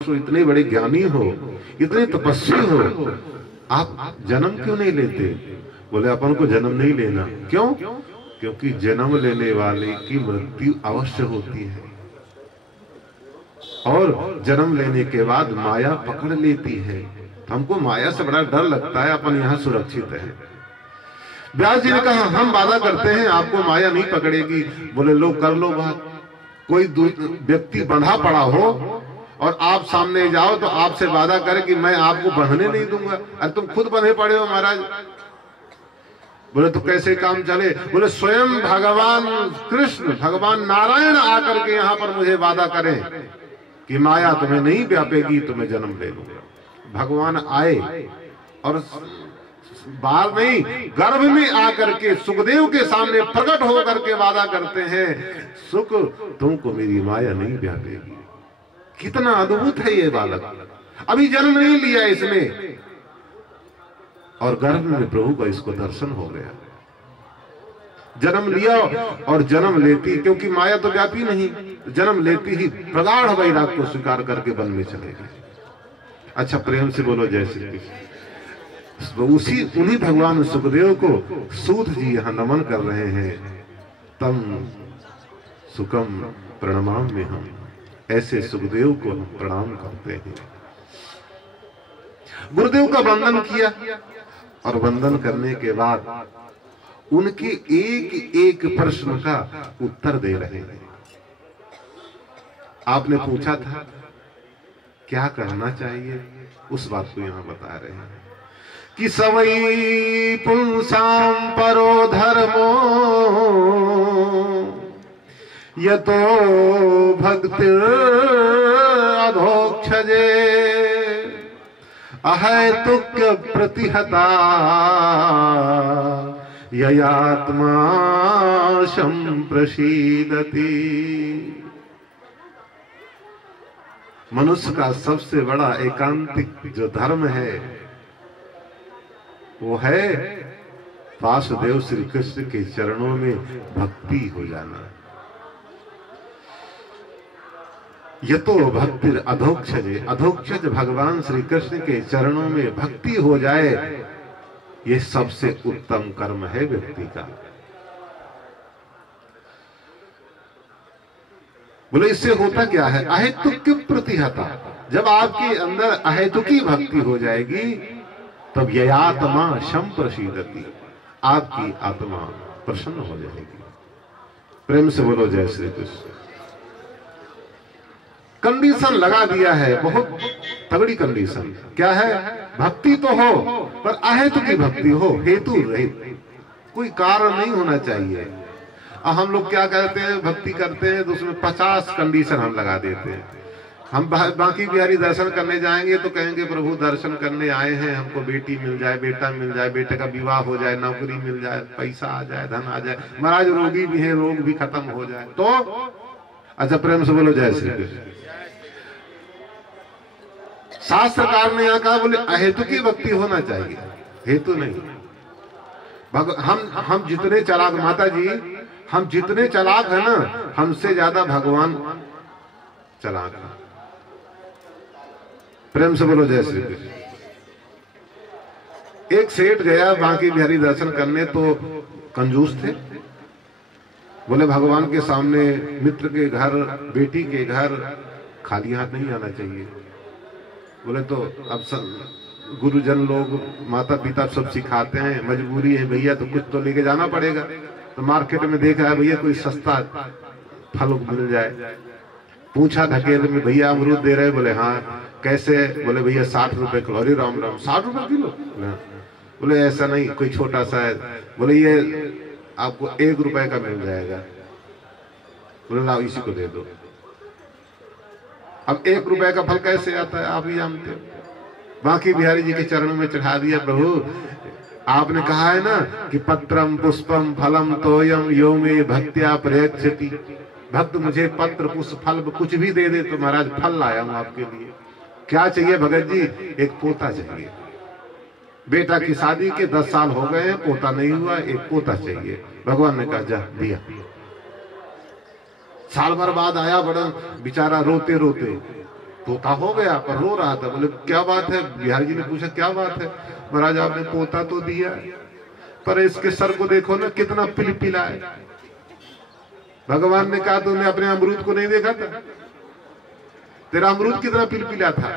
इतने बड़े ज्ञानी हो, इतने तपस्वी हो, आप जन्म क्यों नहीं लेते? बोले अपन को जन्म नहीं लेना। क्यों? क्योंकि जन्म लेने वाले की मृत्यु अवश्य होती है और जन्म लेने के बाद माया पकड़ लेती है। हमको माया से बड़ा डर लगता है, अपन यहाँ सुरक्षित है। व्यास जी ने कहा हम वादा करते हैं आपको माया नहीं पकड़ेगी। बोले लो कर लो बात। कोई व्यक्ति बंधा पड़ा हो और आप सामने जाओ तो आपसे वादा करे कि मैं आपको बंधने नहीं दूंगा। अरे तुम खुद बंधे पड़े हो महाराज। बोले तो कैसे काम चले? बोले स्वयं भगवान कृष्ण, भगवान नारायण आकर के यहाँ पर मुझे वादा करें कि माया तुम्हें नहीं व्यापेगी, तुम्हें जन्म ले लूंगा। भगवान आए और बाहर नहीं, गर्भ में आकर के सुखदेव के सामने प्रकट होकर के वादा करते हैं, सुख तुमको मेरी माया नहीं व्यापेगी। कितना अद्भुत है ये बालक, अभी जन्म नहीं लिया इसने और गर्भ में प्रभु का इसको दर्शन हो गया। जन्म लिया और जन्म लेती, क्योंकि माया तो व्यापी नहीं, जन्म लेती ही प्रगाढ़ वैराग को स्वीकार करके वन में चले गए। अच्छा प्रेम से बोलो जय श्री कृष्ण। उन्हीं भगवान सुखदेव को सूत जी यहां नमन कर रहे हैं। तम सुखम प्रणमाम में हम, ऐसे सुखदेव को हम प्रणाम करते हैं। गुरुदेव का वंदन किया और वंदन करने के बाद उनके एक एक प्रश्न का उत्तर दे रहे हैं। आपने पूछा था क्या करना चाहिए, उस बात को यहां बता रहे हैं कि सवई पुंसाम परो धर्मो यतो भक्तिर अधोक्षजे अहैतुक्य प्रतिहता ययात्मा संप्रसीदति। मनुष्य का सबसे बड़ा एकांतिक जो धर्म है वो है वासुदेव श्री कृष्ण के चरणों में भक्ति हो जाना। यतो भक्तिर अधोक्षजे, अधोक्षज भगवान श्री कृष्ण के चरणों में भक्ति हो जाए, ये सबसे उत्तम कर्म है व्यक्ति का। बोले इससे होता क्या है? अहेतुक प्रतिहता, जब आपके अंदर अहेतुकी भक्ति हो जाएगी तब ययात्मा संप्रसीदति, आपकी आत्मा प्रसन्न हो जाएगी। प्रेम से बोलो जय श्री कृष्ण। कंडीशन लगा दिया है, बहुत तगड़ी कंडीशन। क्या है? भक्ति तो हो पर अहेतुकी भक्ति हो, हेतु रहित, कोई कारण नहीं होना चाहिए। अब हम लोग क्या करते हैं, भक्ति करते हैं तो उसमें 50 कंडीशन हम लगा देते हैं। हम बांकी बिहारी दर्शन करने जाएंगे तो कहेंगे प्रभु दर्शन करने आए हैं, हमको बेटी मिल जाए, बेटा मिल जाए, बेटे का विवाह हो जाए, नौकरी मिल जाए, पैसा आ जाए, धन आ जाए, महाराज रोगी भी है, रोग भी खत्म हो जाए तो। अच्छा प्रेम से बोलो जय श्री कृष्ण। शास्त्रकार ने यहाँ कहा बोले अहेतुकी भक्ति होना चाहिए, हेतु नहीं। हम जितने चालाक, माता जी हम जितने चालाक है ना, हमसे ज्यादा भगवान चालाक है। प्रेम से बोलो जय श्री कृष्ण। एक सेठ गया बांकी बिहारी दर्शन करने तो कंजूस थे। बोले भगवान के सामने मित्र के घर, बेटी के घर खाली हाथ नहीं आना चाहिए। बोले तो अब सब गुरुजन लोग, माता पिता सब सिखाते हैं, मजबूरी है भैया तो कुछ तो लेके जाना पड़ेगा। तो मार्केट में देखा है भैया कोई सस्ता फल मिल जाए। पूछा धकेल में भैया अमरूद दे रहे? बोले हाँ। कैसे? बोले भैया 60 रुपए किलो। अरे राम राम, 60 रुपए किलो? बोले ऐसा नहीं, कोई छोटा सा है। बोले ये आपको 1 रुपए का मिल जाएगा। बोले लाओ इसी को दे दो। अब 1 रुपए का फल कैसे आता है आप ही जानते हो। बांकी बिहारी जी के चरणों में चढ़ा दिया। प्रभु आपने कहा है ना कि पत्रम पुष्पम फलम तोयम यो मे भक्त्या प्रयच्छति। भक्त मुझे पत्र पुष्प फल कुछ भी दे दे तो महाराज फल लाया हूं आपके लिए। क्या चाहिए भगत जी? एक पोता चाहिए। बेटा की शादी के 10 साल हो गए हैं, पोता नहीं हुआ, एक पोता चाहिए। भगवान ने कहा जा दिया। साल भर बाद आया, बड़ा बेचारा रोते रोते तोता हो गया पर रो रहा था। बोले क्या बात है? बिहारी जी ने पूछा क्या बात है? महाराज आपने तोता तो दिया पर इसके सर को देखो ना कितना पिलपिला है। भगवान ने कहा तुमने अपने अमरूद को नहीं देखा था? तेरा अमरूद कितना पिलपिला था।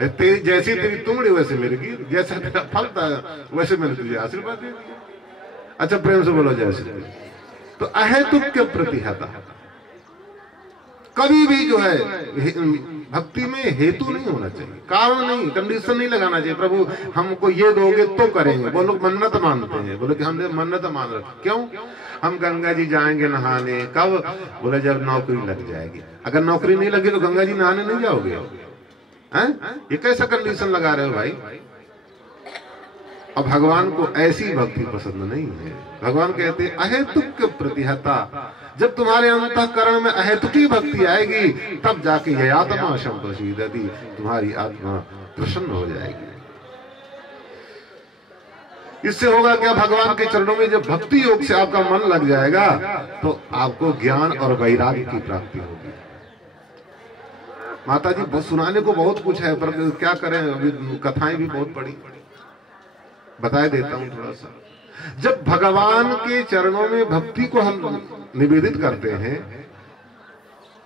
जैसी तेरी तुमड़ी वैसे मेरे की, जैसा तेरा फल था वैसे मैंने तुझे आशीर्वाद दे दिया। अच्छा प्रेम से बोलो जय श्री। तो अहेतुक के प्रतिहता, कभी भी जो है भक्ति में हेतु नहीं होना चाहिए, कारण नहीं, कंडीशन नहीं लगाना चाहिए। प्रभु हमको ये दोगे तो करेंगे। वो लोग मन्नत मानते हैं, बोले कि हमने मन्नत मान रखी। क्यों? हम गंगा जी जाएंगे नहाने, कब? बोले जब नौकरी लग जाएगी। अगर नौकरी नहीं लगी तो गंगा जी नहाने नहीं जाओगे? हैं? ये कैसा कंडीशन लगा रहे हो भाई? अब भगवान को ऐसी भक्ति पसंद नहीं है। भगवान कहते हैं अहेतुक प्रतिहता। जब तुम्हारे अंतःकरण में अहेतुकी भक्ति आएगी तब जाके यह आत्मा संप्रसिद्धि, तुम्हारी आत्मा प्रसन्न हो जाएगी। इससे होगा क्या? भगवान के चरणों में जब भक्ति योग से आपका मन लग जाएगा तो आपको ज्ञान और वैराग्य की प्राप्ति होगी। माता जी सुनाने को बहुत कुछ है पर क्या करें, अभी कथाएं भी बहुत बड़ी, बता देता हूं थोड़ा सा। जब भगवान के चरणों में भक्ति को हम निवेदित करते हैं,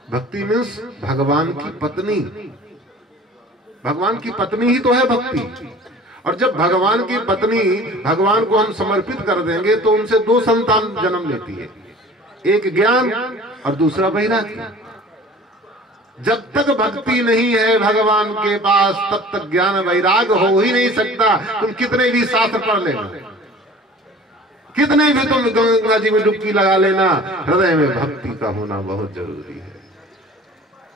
भक्ति मीन्स भगवान की पत्नी, भगवान की पत्नी ही तो है भक्ति। और जब भगवान की पत्नी भगवान को हम समर्पित कर देंगे तो उनसे दो संतान जन्म लेती है, एक ज्ञान और दूसरा वैराग्य। जब तक भक्ति नहीं है भगवान के पास तब तक ज्ञान वैराग्य हो ही नहीं सकता। तुम कितने भी शास्त्र पढ़ लेना, कितने भी तुम गंगा जी में डुबकी लगा लेना, हृदय में भक्ति का होना बहुत जरूरी है।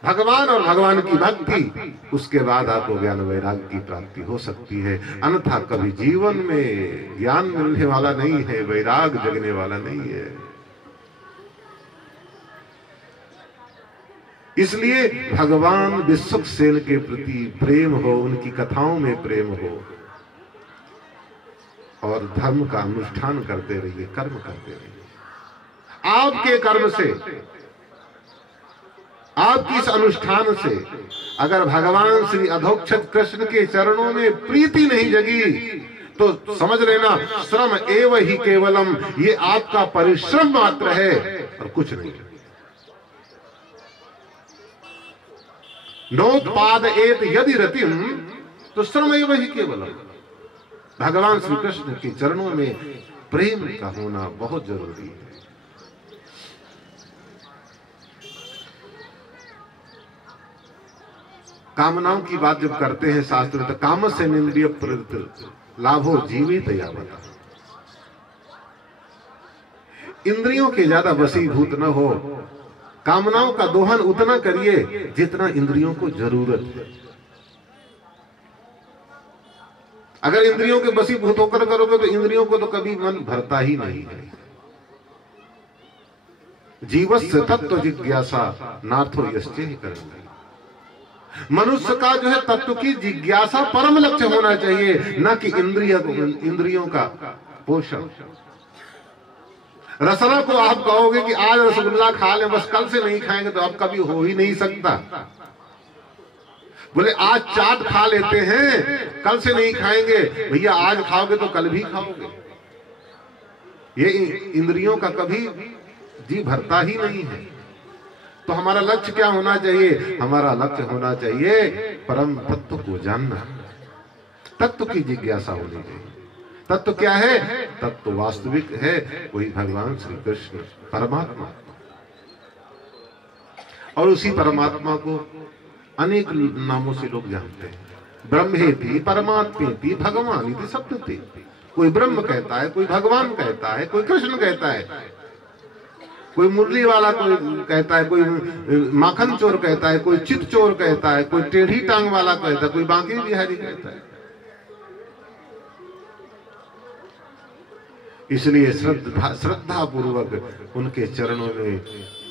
भगवान और भगवान की भक्ति, उसके बाद आपको ज्ञान वैराग्य की प्राप्ति हो सकती है। अन्यथा कभी जीवन में ज्ञान मिलने वाला नहीं है, वैराग्य जगने वाला नहीं है। इसलिए भगवान विश्वक्सेन के प्रति प्रेम हो, उनकी कथाओं में प्रेम हो और धर्म का अनुष्ठान करते रहिए, कर्म करते रहिए। आपके कर्म से, आपकी इस अनुष्ठान से अगर भगवान श्री अधोक्षज कृष्ण के चरणों में प्रीति नहीं जगी तो समझ लेना श्रम एव ही केवलम, ये आपका परिश्रम मात्र है और कुछ नहीं। नोत्पाद एत यदि रतिम, तो श्रम एव ही केवलम। भगवान श्री कृष्ण के चरणों में प्रेम का होना बहुत जरूरी है। कामनाओं की बात जब करते हैं शास्त्र, तो काम से निंद्रिय प्रवृत्ति लाभो जीवित यावत। इंद्रियों के ज्यादा वशीभूत न हो, कामनाओं का दोहन उतना करिए जितना इंद्रियों को जरूरत है। अगर इंद्रियों के वशीभूत होकर करोगे तो इंद्रियों को तो कभी मन भरता ही नहीं है। जीवस्य तत्व जिज्ञासा नार्थो यश्चे करेंगे। मनुष्य का जो है तत्व की जिज्ञासा परम लक्ष्य होना चाहिए, न कि इंद्रियों का पोषण। रसना को आप कहोगे कि आज रसगुल्ला खा लें, बस कल से नहीं खाएंगे, तो अब कभी हो ही नहीं सकता। बोले आज चाट खा लेते हैं, कल से नहीं खाएंगे, भैया आज खाओगे तो कल भी खाओगे। ये इंद्रियों का कभी जी भरता ही नहीं है। तो हमारा लक्ष्य क्या होना चाहिए? हमारा लक्ष्य होना चाहिए परम तत्व को जानना, तत्व की जिज्ञासा होनी चाहिए। तत्व क्या है? तत्व वास्तविक है वही भगवान श्री कृष्ण परमात्मा, और उसी परमात्मा को अनेक नामों से लोग जानते हैं। ब्रह्मेति परमात्मेति भगवान इति शब्दते। कोई ब्रह्म कहता है, कोई भगवान कहता है, कोई कृष्ण कहता है, कोई मुरली वाला कोई कहता है, कोई माखन चोर कहता है, कोई चित चोर कहता है, कोई टेढ़ी टांग वाला कहता है, कोई बांकी बिहारी कहता है। इसलिए श्रद्धा पूर्वक उनके चरणों में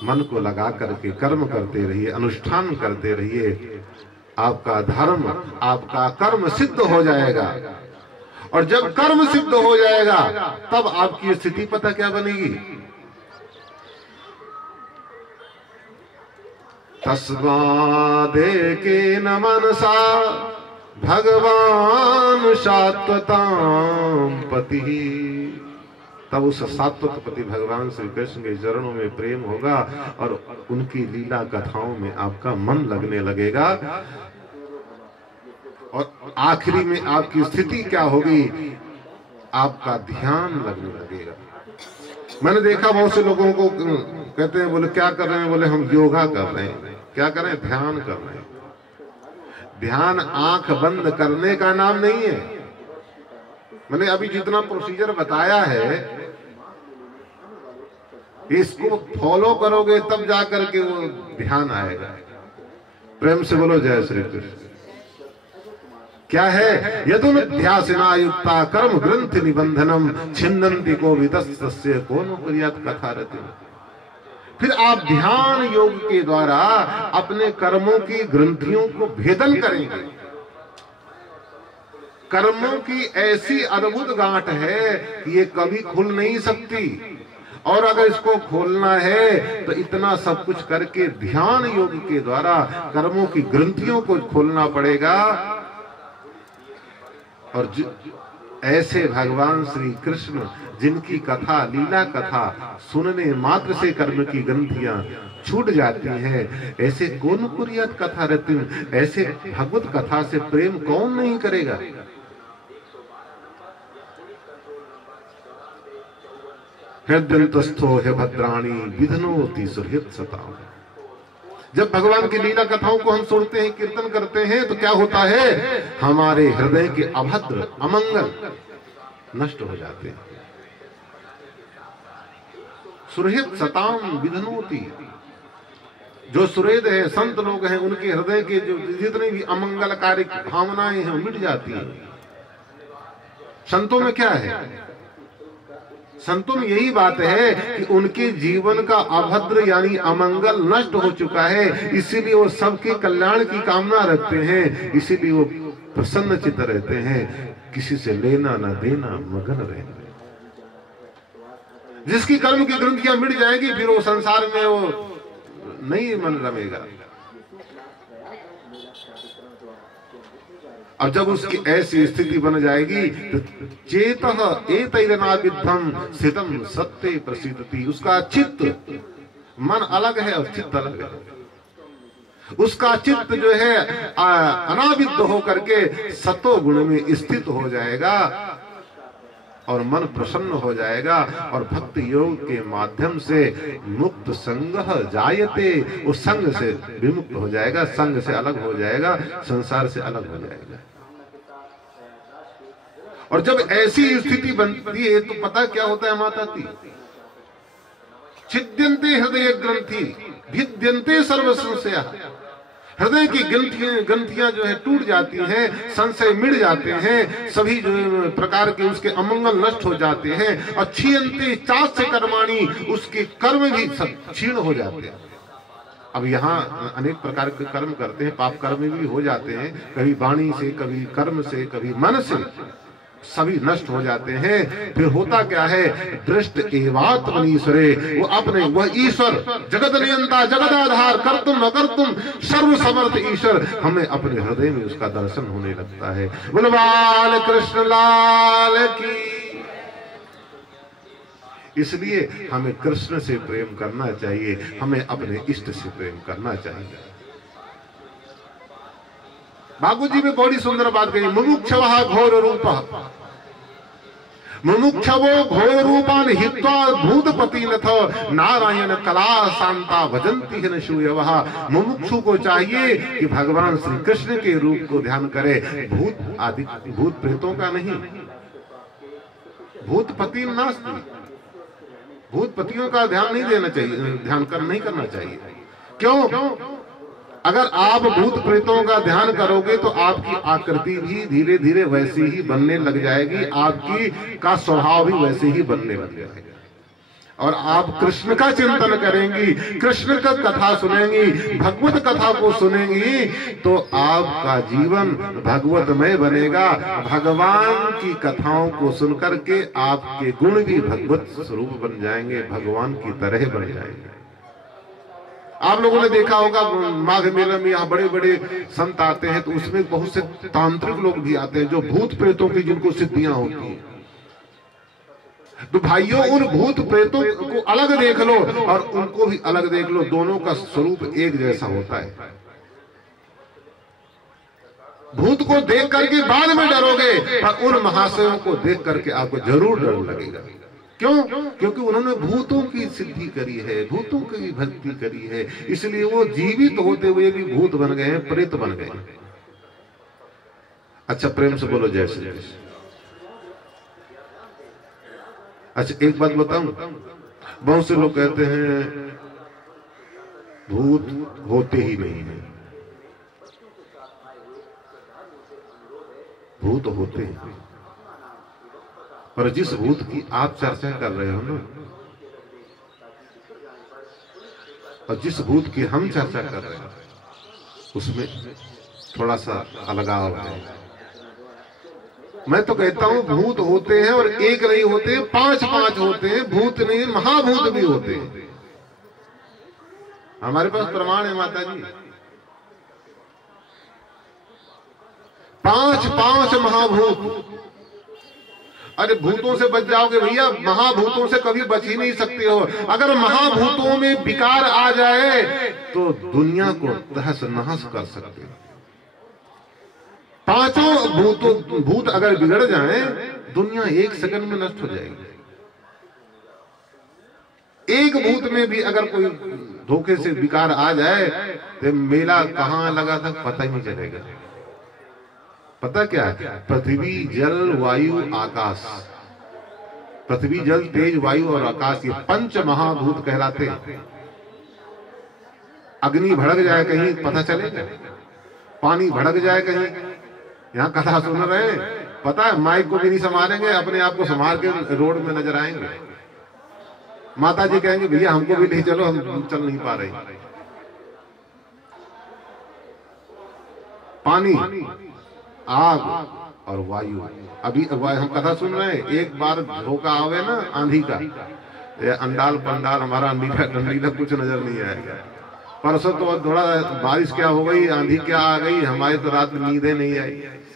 मन को लगा करके कर्म करते रहिए, अनुष्ठान करते रहिए। आपका धर्म, आपका कर्म सिद्ध हो जाएगा। और जब कर्म सिद्ध हो जाएगा तब आपकी स्थिति पता क्या बनेगी? तस्मादेके न मनसा भगवान शाश्वतां पति। तब उस शाश्वत पति भगवान श्री कृष्ण के चरणों में प्रेम होगा और उनकी लीला कथाओं में आपका मन लगने लगेगा। और आखिरी में आपकी स्थिति क्या होगी? आपका ध्यान लगने लगेगा। मैंने देखा बहुत से लोगों को कहते हैं, बोले क्या कर रहे हैं? बोले हम योगा कर रहे हैं। क्या कर रहे हैं? ध्यान कर रहे हैं। ध्यान आंख बंद करने का नाम नहीं है। मैंने अभी जितना प्रोसीजर बताया है, इसको फॉलो करोगे तब जाकर के वो ध्यान आएगा। प्रेम से बोलो जय श्री कृष्ण। क्या है? यदुध्यासना युक्ता कर्म ग्रंथि निबंधनम छिन्नन्ति को वितस्य कोनो कुर्यात् कथा रति। फिर आप ध्यान योग के द्वारा अपने कर्मों की ग्रंथियों को भेदन करेंगे। कर्मों की ऐसी अद्भुत गांठ है कि ये कभी खुल नहीं सकती, और अगर इसको खोलना है तो इतना सब कुछ करके ध्यान योग के द्वारा कर्मों की ग्रंथियों को खोलना पड़ेगा। और ऐसे भगवान श्री कृष्ण जिनकी कथा, लीला कथा सुनने मात्र से कर्म की ग्रंथियां छूट जाती हैं, ऐसे कौन कुर्यात् कथा रतिम, ऐसे भगवत कथा से प्रेम कौन नहीं करेगा? हृदयंतस्थो है भद्राणी विधनोति सुहृद सताम। जब भगवान की लीला कथाओं को हम सुनते हैं, कीर्तन करते हैं, तो क्या होता है? हमारे हृदय के अभद्र अमंगल नष्ट हो जाते हैं। सुहृद सताम विधनोति। जो सुहृद है, संत लोग हैं, उनके हृदय के जो जितनी भी अमंगलकारी भावनाएं हैं मिट जाती हैं। संतों में क्या है? संतों में यही बात है कि उनके जीवन का अभद्र यानी अमंगल नष्ट हो चुका है, इसीलिए वो सबके कल्याण की कामना रखते हैं, इसीलिए वो प्रसन्न चित्त रहते हैं, किसी से लेना न देना मगन रहते। जिसकी कर्म की ग्रंथियां मिट जाएंगी, फिर वो संसार में वो नहीं मन रमेगा। अब जब उसकी ऐसी स्थिति बन जाएगी तो चेतः एतैरनाविद्धं स्थितं सत्ते प्रसीदति। उसका चित्त, मन अलग है और चित्त अलग है। उसका चित्त जो है अनाविद्ध होकर के सतो गुण में स्थित हो जाएगा और मन प्रसन्न हो जाएगा, और भक्ति योग के माध्यम से मुक्त संगः जायते। उस संग से विमुक्त हो जाएगा, संग से अलग हो जाएगा, संसार से अलग हो जाएगा। और जब ऐसी स्थिति बनती है तो पता क्या होता है माता जी? छिद्यन्ते हृदय ग्रंथि भिद्यन्ते सर्व संशया। हृदय की ग्रंथियां जो है टूट जाती हैं, संशय मिट जाते हैं, सभी जो प्रकार के उसके अमंगल नष्ट हो जाते हैं। और क्षीयन्ते चास्य कर्माणि, उसके कर्म भी क्षीण हो जाते हैं। अब यहाँ अनेक प्रकार के कर्म करते हैं, पाप कर्म भी हो जाते हैं, कभी वाणी से, कभी कर्म से, कभी मन से, सभी नष्ट हो जाते हैं। फिर होता क्या है? दृष्ट एवात्मनीश्वरे, वो अपने, वह ईश्वर जगत नियंता जगत आधार कर्तुम अकर्तुम सर्व समर्थ ईश्वर, हमें अपने हृदय में उसका दर्शन होने लगता है। बोलो बाल कृष्ण लाल की। इसलिए हमें कृष्ण से प्रेम करना चाहिए, हमें अपने इष्ट से प्रेम करना चाहिए। बाबूजी में बड़ी सुंदर बात कही, मुमुक्षवः घोर रूपः, मुमुक्षवो घोर रूपान हित्वा भूतपति नथ नारायण कला शांता भजंती है नशूयवः। मुमुक्षु को चाहिए कि भगवान श्री कृष्ण के रूप को ध्यान करे, भूत आदि भूत प्रेतों का नहीं। भूतपति नास्ति, भूतपतियों का ध्यान नहीं देना चाहिए, ध्यान नहीं करना चाहिए। क्यों? अगर आप भूत प्रेतों का ध्यान करोगे तो आपकी आकृति भी धीरे धीरे वैसी ही बनने लग जाएगी, आपकी का स्वभाव भी वैसे ही बनने लग जाएगा। और आप कृष्ण का चिंतन करेंगी, कृष्ण का कथा सुनेंगी, भगवत कथा को सुनेंगी, तो आपका जीवन भगवतमय बनेगा। भगवान की कथाओं को सुनकर के आपके गुण भी भगवत स्वरूप बन जाएंगे, भगवान की तरह बन जाएंगे। आप लोगों ने देखा होगा माघ मेले में यहाँ बड़े बड़े संत आते हैं, तो उसमें बहुत से तांत्रिक लोग भी आते हैं जो भूत प्रेतों की जिनको सिद्धियां होती हैं। तो भाइयों, उन भूत प्रेतों को अलग देख लो और उनको भी अलग देख लो, दोनों का स्वरूप एक जैसा होता है। भूत को देख करके बाद में डरोगे, पर उन महाशयों को देख करके आपको जरूर डर लगेगा। क्यों? क्योंकि उन्होंने भूतों की सिद्धि करी है, भूतों की भक्ति करी है, इसलिए वो जीवित होते हुए भी भूत बन गए हैं, प्रेत बन गए हैं। अच्छा, प्रेम से बोलो जय श्री कृष्ण। अच्छा, एक बात बताऊं, बहुत से लोग कहते हैं भूत होते ही नहीं है। भूत होते हैं, और जिस भूत की आप चर्चा कर रहे हो ना, और जिस भूत की हम चर्चा कर रहे हैं, उसमें थोड़ा सा अलगाव है। मैं तो कहता हूं भूत होते हैं, और एक नहीं होते, 5-5 होते हैं। भूत नहीं, महाभूत भी होते हैं। हमारे पास प्रमाण है माता जी, 5-5 महाभूत। अरे भूतों से बच जाओगे भैया, महाभूतों से कभी बच ही नहीं सकते हो। अगर महाभूतों में विकार आ जाए तो दुनिया को तहस नहस कर सकते हो। 5 भूत अगर बिगड़ जाएं, दुनिया 1 सेकंड में नष्ट हो जाएगी। एक भूत में भी अगर कोई धोखे से विकार आ जाए तो मेला कहां लगा था पता ही नहीं चलेगा। पता क्या है? पृथ्वी, जल, वायु, आकाश। पृथ्वी, जल, तेज, वायु और आकाश, ये 5 महाभूत कहलाते हैं। अग्नि भड़क जाए कहीं पता चलेगा, पानी भड़क जाए कहीं। यहाँ कथा सुन रहे हैं, पता है माइक को भी नहीं संभालेंगे, अपने आप को संभाल के रोड में नजर आएंगे। माता जी कहेंगे भैया हमको भी ले चलो, हम चल नहीं पा रहे। पानी, आग और वायु। अभी हम कथा सुन रहे हैं, एक बार धोखा आवे ना आंधी का, ये अंडाल पंडाल हमारा अंडीला कुछ नजर नहीं आएगा। परसों तो थोड़ा बारिश क्या हो गई, आंधी क्या आ गई, हमारी तो रात नींदें नहीं आई।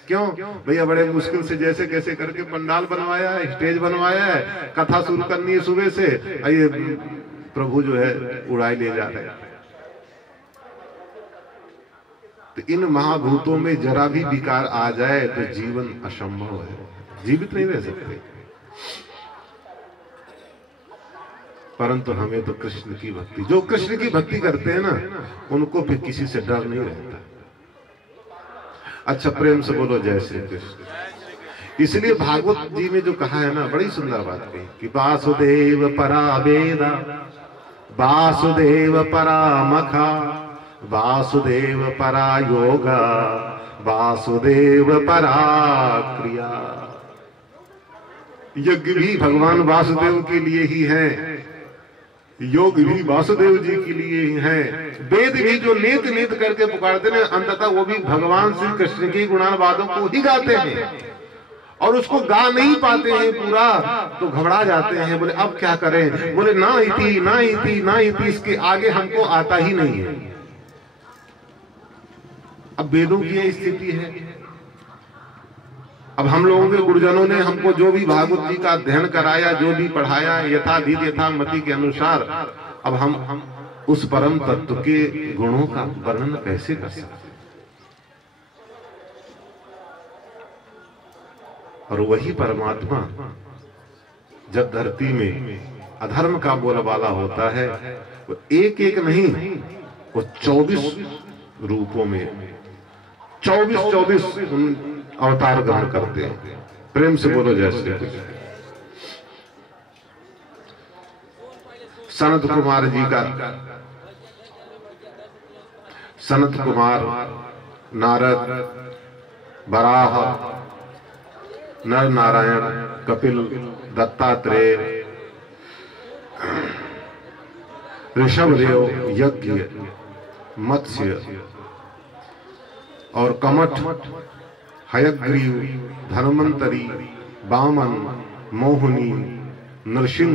क्यों भैया? बड़े मुश्किल से जैसे कैसे करके पंडाल बनवाया है, स्टेज बनवाया है, कथा शुरू करनी है सुबह से, ये प्रभु जो है उड़ाई ले जा रहे हैं। तो इन महाभूतों में जरा भी विकार आ जाए तो जीवन असंभव है, जीवित नहीं रह सकते। परंतु हमें तो कृष्ण की भक्ति, जो कृष्ण की भक्ति करते हैं ना, उनको फिर किसी से डर नहीं रहता। अच्छा, प्रेम से बोलो जय श्री कृष्ण। इसलिए भागवत जी में जो कहा है ना, बड़ी सुंदर बात कही कि वासुदेव परा वेदा, वासुदेव परा मखा, वासुदेव परा योगा, वासुदेव परा क्रिया। यज्ञ भी भगवान वासुदेव के लिए ही है, योग भी वासुदेव जी के लिए ही है, वेद भी जो नेत नेत करके पुकारते हैं अंततः वो भी भगवान श्री कृष्ण की गुणानुवादों को ही गाते हैं। और उसको गा नहीं पाते हैं पूरा तो घबरा जाते हैं, बोले अब क्या करें, बोले ना इति ना इति ना इति, इसके आगे हमको आता ही नहीं है। अब वेदों की यह स्थिति है। अब हम लोगों के गुरुजनों ने हमको जो भी भागवत जी का अध्ययन कराया, जो भी पढ़ाया, यथाविधि यथामति के अनुसार, अब हम उस परम तत्व के गुणों का वर्णन कैसे कर सकते? और वही परमात्मा जब धरती में अधर्म का बोलबाला होता है, वो एक एक नहीं, वो 24 रूपों में 24 अवतार ग्रहण करते हैं। प्रेम से बोलो जय श्री कृष्ण। सनत कुमार जी का, सनत कुमार, नारद, बराह, नर नारायण, कपिल, दत्तात्रेय, ऋषभदेव, यज्ञ, मत्स्य और कमठ, हयग्रीव, धन्वंतरी, वामन, मोहिनी, नरसिंह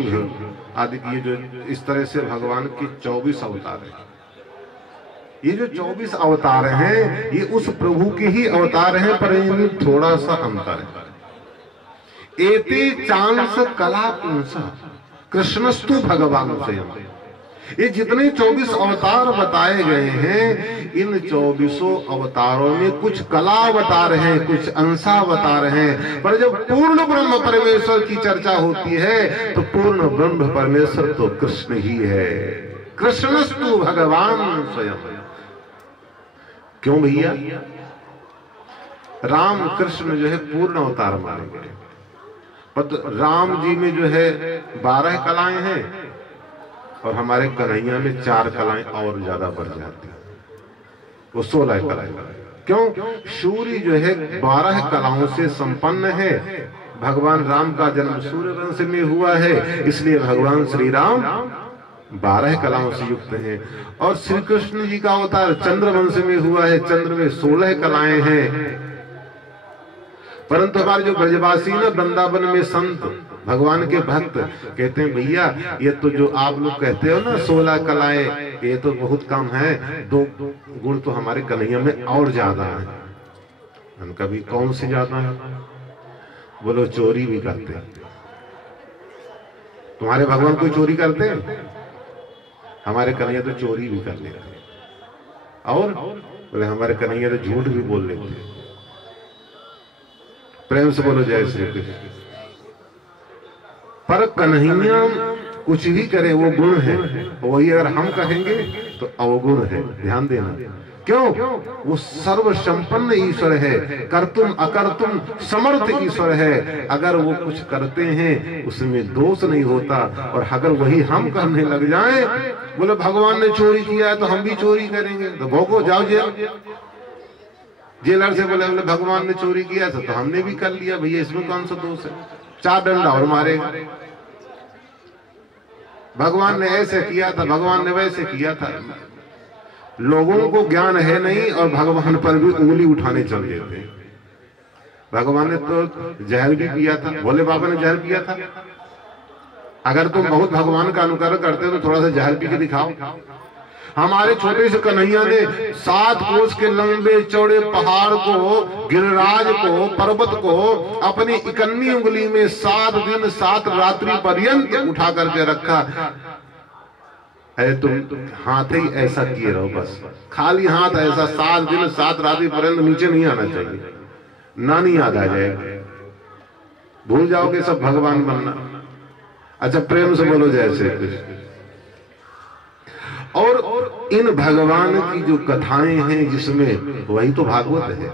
आदि, ये जो इस तरह से भगवान की 24 अवतार है। ये जो 24 अवतार हैं ये उस प्रभु के ही अवतार हैं, पर इनमें थोड़ा सा अंतर है। एते चांस कला पुंसा कृष्णस्तु भगवान स्वयं। ये जितने 24 अवतार बताए गए हैं, इन 24 अवतारों में कुछ कला अवतार हैं, कुछ अंशा अवतार हैं, पर जब पूर्ण ब्रह्म परमेश्वर की चर्चा होती है तो पूर्ण ब्रह्म परमेश्वर तो कृष्ण ही है। कृष्णस्तु भगवान स्वयं। क्यों भैया? राम कृष्ण जो है पूर्ण अवतार माने गए, पर राम जी में जो है 12 कलाएं हैं और हमारे कन्हैया में 4 कलाएं और ज्यादा बढ़ जाती हैं, वो 16 कलाएं। क्यों? सूर्य जो है 12 कलाओं से संपन्न है। भगवान राम का जन्म सूर्य वंश में हुआ है, इसलिए भगवान श्री राम 12 कलाओं से युक्त हैं। और श्री कृष्ण जी का अवतार चंद्र वंश में हुआ है, चंद्र में 16 कलाएं हैं। परंतु हमारे जो ब्रजवासी ना वृंदावन में संत भगवान के भक्त कहते हैं भैया ये तो जो आप लोग कहते हो ना 16 कलाएं, ये तो बहुत कम है, 2 गुण तो हमारे कन्हैया में और ज्यादा है। उनका भी कौन से ज्यादा है? बोलो चोरी भी करते हैं। तुम्हारे भगवान कोई चोरी करते हैं? हमारे कन्हैया तो चोरी भी कर लेते हैं। और बोले हमारे कन्हैया तो झूठ भी बोल लेते हैं। प्रेम से बोलो जय श्री कृष्ण। पर कन्हैया कुछ भी करे वो गुण है, वही अगर हम कहेंगे तो अवगुण है। ध्यान देना। क्यों? वो सर्व संपन्न ईश्वर है, कर्तुम अकर्तुम समर्थ ईश्वर है। अगर वो कुछ करते हैं उसमें दोष नहीं होता, और अगर वही हम करने लग जाएं, बोले भगवान ने चोरी किया है तो हम भी चोरी करेंगे, तो भोगो जाओ जेल। जेलर से बोले भगवान ने चोरी किया था तो हमने भी कर लिया, भैया इसमें कौन सा दोष है? 4 डंडा और मारेगा। भगवान ने ऐसे किया था, भगवान ने वैसे किया था। लोगों को ज्ञान है नहीं और भगवान पर भी उंगली उठाने चल देते हैं। भगवान ने तो जहर भी पिया था, भोले बाबा ने जहर पिया था। अगर तुम बहुत भगवान का अनुकरण करते हो तो थोड़ा सा जहर पी के दिखाओ। हमारे छोटे से कन्हैया ने 7 कोस के लंबे चौड़े पहाड़ को, गिरिराज को, पर्वत को अपनी इकन्नी उंगली में 7 दिन 7 रात्रि पर्यंत उठा करके रखा। तुम हाथ ही ऐसा किए रहो, बस खाली हाथ ऐसा 7 दिन 7 रात्रि पर्यंत नीचे नहीं आना चाहिए, नानी याद आ जाएगी, भूल जाओगे सब भगवान बनना। अच्छा प्रेम से बोलो जय श्री कृष्ण। और इन भगवान की जो कथाएं हैं जिसमें, वही तो भागवत है।